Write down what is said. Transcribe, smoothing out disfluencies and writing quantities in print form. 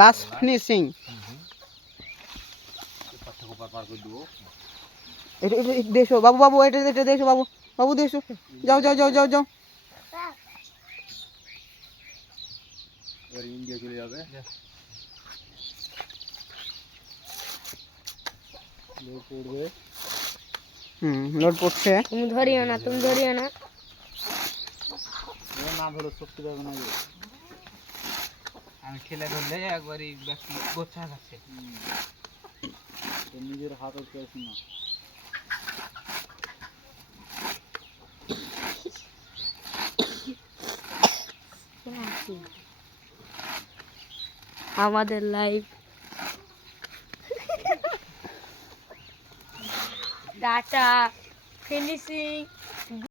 Last finishing. এটা দেশো বাবু, বাবু এটা দেশো বাবু, বাবু দেশো, যাও যাও যাও যাও যাও। ইন্ডিয়া চলে যাবে। লোড পড়ছে। তুমি ধরিও না, তুমি ধরিও না। না ধরো শক্তি পাবে না। আমি খেলে ধরলে একবারই ব্যক্তি গোচ্ছা যাচ্ছে। নিজের হাত চলছে না। আমাদের লাইভ ডাটা ফিনিশিং